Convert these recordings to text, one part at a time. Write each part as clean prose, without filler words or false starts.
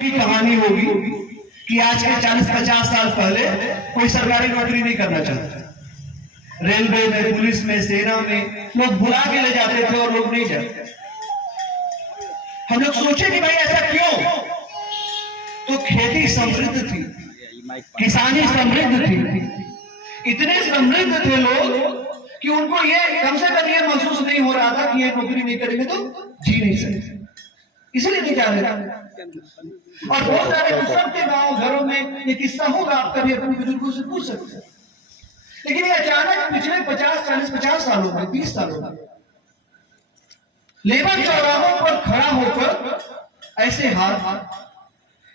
की कहानी होगी कि आज के 40-50 साल पहले कोई सरकारी नौकरी नहीं करना चाहता। रेलवे में, पुलिस में, सेना में लोग बुला के ले जाते थे और लोग नहीं जाते। हम लोग सोचे कि भाई ऐसा क्यों? तो खेती समृद्ध थी, किसानी समृद्ध थी, इतने समृद्ध थे लोग कि उनको ये कम से कम ये महसूस नहीं हो रहा था कि ये नौकरी नहीं करेंगे तो जी नहीं सकते, इसलिए नहीं जा रहे थे। और बहुत सारे सबके गांव घरों में ये किस्सा होगा, आप कभी अपने बुजुर्गों से पूछ सकते हैं। लेकिन ये अचानक पिछले 50 सालों में, 20 सालों में लेबर चौराहों पर खड़ा होकर ऐसे हाथ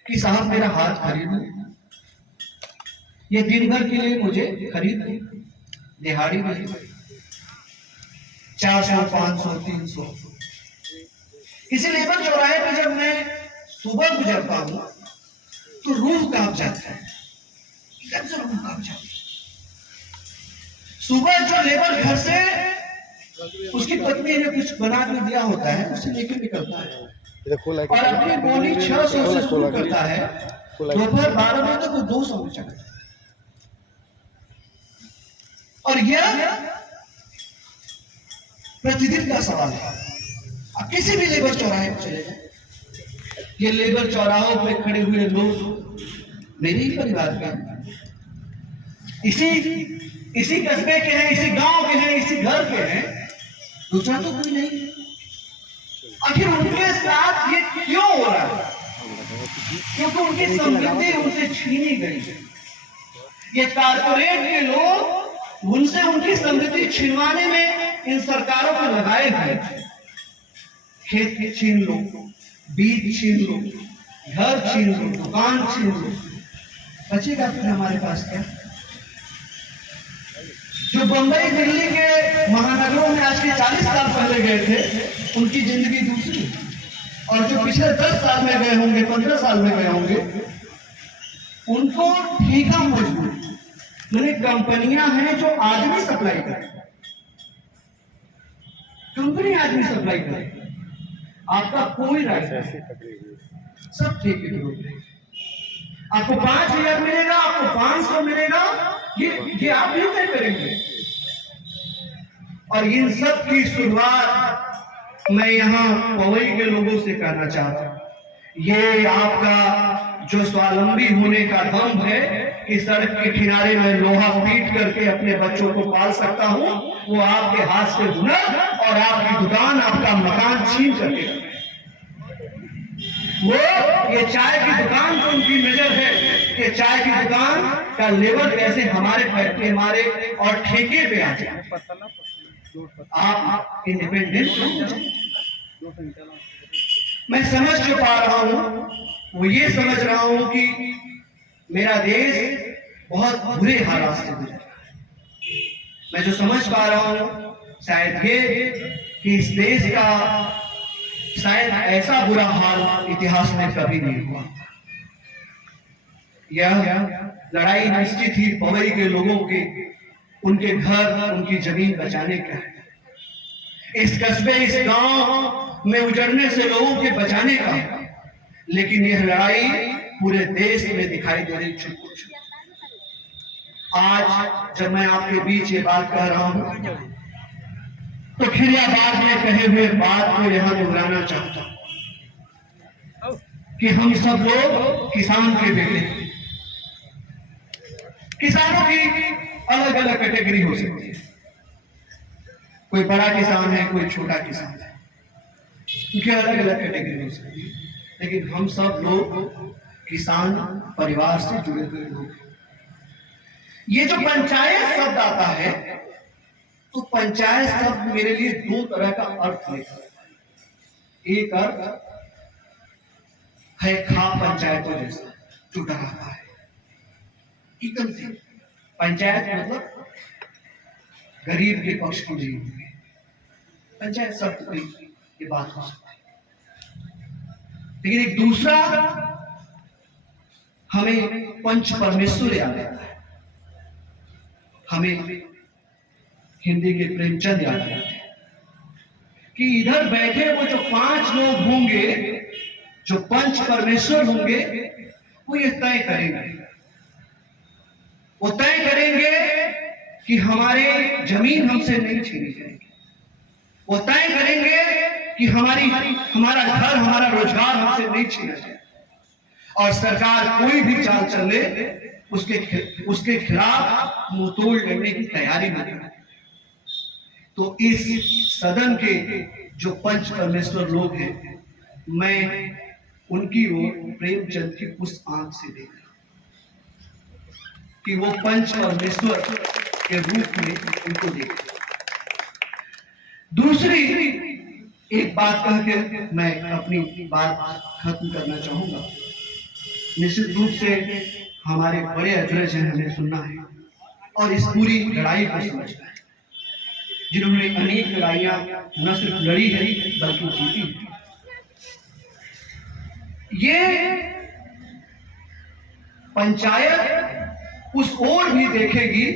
कि साहब मेरा हाथ खरीदो, ये दिन भर के लिए मुझे खरीद दिहाड़ी नहीं, 400, 500, 300। इसी लेबर चौराहे पर जब मैं सुबह गुजरता हूं तो रूह कांप जाता है, रूह कांप जाती है। सुबह जो लेबर घर से उसकी पत्नी ने कुछ बना के दिया होता है उसे लेकर निकलता है और अपनी बोली 600 से शुरू करता है, दोपहर 12 बजे तक वो 200 में चला जाता है। और यह प्रतिदिन का सवाल है। आप किसी भी लेबर चौराहे पर चले जाए, ये लेबर चौराहों पे खड़े हुए लोग मेरे ही परिवार के हैं, इसी कस्बे के हैं, इसी गांव के हैं, इसी घर के हैं, दूसरा तो कोई नहीं। आखिर उनके साथ ये क्यों हो रहा है? क्योंकि उनकी समृद्धि उनसे छीनी गई है। ये कारपोरेट के लोग उनसे उनकी समृद्धि छिनवाने में इन सरकारों को लगाए हुए हैं। खेत छीन लो, बीज छीन लो, घर छीन लो, दुकान छीन लो, बचेगा फिर हमारे पास क्या? जो बंबई दिल्ली के महानगरों में आज के 40 साल पहले गए थे उनकी जिंदगी दूसरी, और जो पिछले 10 साल में गए होंगे, 15 साल में गए होंगे, उनको ठेका मजबूर, मैंने कंपनियां हैं जो आदमी सप्लाई करें, कंपनी आदमी सप्लाई करे, आपका कोई राइट नहीं, सब ठेके पे होते हैं। आपको 5000 मिलेगा, आपको 500 मिलेगा, ये आप नहीं तय करेंगे। और इन सब की शुरुआत मैं यहाँ पवई के लोगों से करना चाहता हूं। ये आपका जो स्वावलंबी होने का दम है कि सड़क के किनारे में लोहा पीट करके अपने बच्चों को पाल सकता हूं, वो आपके हाथ से हुनर और आपकी दुकान, आपका मकान छीन करके, वो ये चाय की दुकान तो उनकी नजर है कि चाय की दुकान का लेबर कैसे हमारे फैक्ट्री, हमारे और ठेके पे आ जाए। आप इंडिपेंडेंट, मैं समझ जो पा रहा हूं वो ये समझ रहा हूं कि मेरा देश बहुत बुरे हालात से गुजर रहा है। मैं जो समझ पा रहा हूं शायद ये कि इस देश का शायद ऐसा बुरा हाल इतिहास में कभी नहीं हुआ। यह लड़ाई निश्चित ही पवई के लोगों के, उनके घर, उनकी जमीन बचाने का है। इस कस्बे, इस गांव में उजड़ने से लोगों के बचाने का। लेकिन यह लड़ाई पूरे देश में दिखाई दे रही छुप छुप। आज जब मैं आपके बीच ये बात कह रहा हूं तो खिरियाबाद में कहे हुए बात को यहां दोहराना चाहता हूं कि हम सब लोग किसान के बेटे। किसानों की अलग अलग कैटेगरी हो सकती है, कोई बड़ा किसान है, कोई छोटा किसान है, उनकी अलग अलग कैटेगरी हो सकती है, लेकिन हम सब लोग किसान परिवार से जुड़े हुए लोग। ये जो पंचायत शब्द आता है तो पंचायत शब्द मेरे लिए दो तरह का अर्थ लेता है। एक अर्थ है खा पंचायतों जैसा जो डराता है, एकदम से पंचायत मतलब गरीब के पक्ष को नहीं होगी, पंचायत शब्द की ये बात हो सकती है। लेकिन एक दूसरा हमें पंच परमेश्वर याद आता है, हमें हिंदी के प्रेमचंद याद आते हैं कि इधर बैठे वो जो 5 लोग होंगे जो पंच परमेश्वर होंगे वो ये तय करेंगे, वो तय करेंगे कि हमारे जमीन हमसे नहीं छीनी जाएगी, वो तय करेंगे कि हमारा घर, हमारा रोजगार हमसे नहीं छीना जाएगा, और सरकार कोई भी चाल चले उसके खिलाफ मुंह तोड़ लड़ने की तैयारी में है। तो इस सदन के जो पंच परमेश्वर लोग हैं, मैं उनकी ओर प्रेमचंद की उस आंख से देख रहा हूं कि वो पंच परमेश्वर के रूप में उनको देख रहा हूं। दूसरी एक बात कह के मैं अपनी बात खत्म करना चाहूंगा। निश्चित रूप से हमारे बड़े अग्रज हैं, हमें सुनना है और इस पूरी लड़ाई को समझना है, जिन्होंने अनेक लड़ाइयां न सिर्फ लड़ी है बल्कि जीती है। ये पंचायत उस ओर भी देखेगी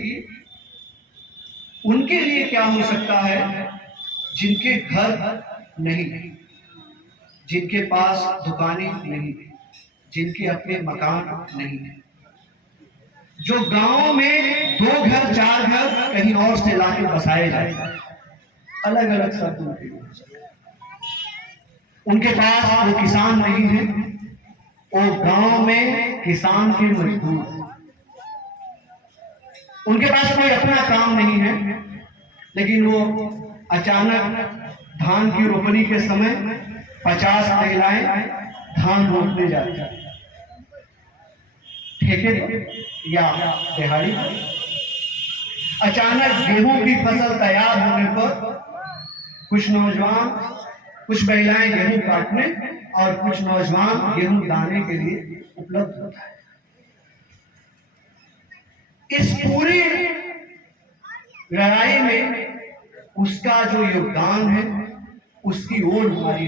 उनके लिए क्या हो सकता है जिनके घर नहीं है, जिनके पास दुकानें नहीं है, जिनके अपने मकान नहीं है, जो गांव में 2 घर 4 घर कहीं और से लाके बसाए जाए, अलग अलग शब्दों के, उनके पास वो किसान नहीं है, वो गांव में किसान के मजदूर, उनके पास कोई अपना काम नहीं है, लेकिन वो अचानक धान की रोपनी के समय 50 महिलाएं धान रोपने जाती हैं, ठेके या दिहाड़ी। अचानक गेहूं की फसल तैयार होने पर कुछ नौजवान, कुछ महिलाएं गेहूं काटने और कुछ नौजवान गेहूं दाने के लिए उपलब्ध होता है। इस पूरी लड़ाई में उसका जो योगदान है उसकी ओर हमारी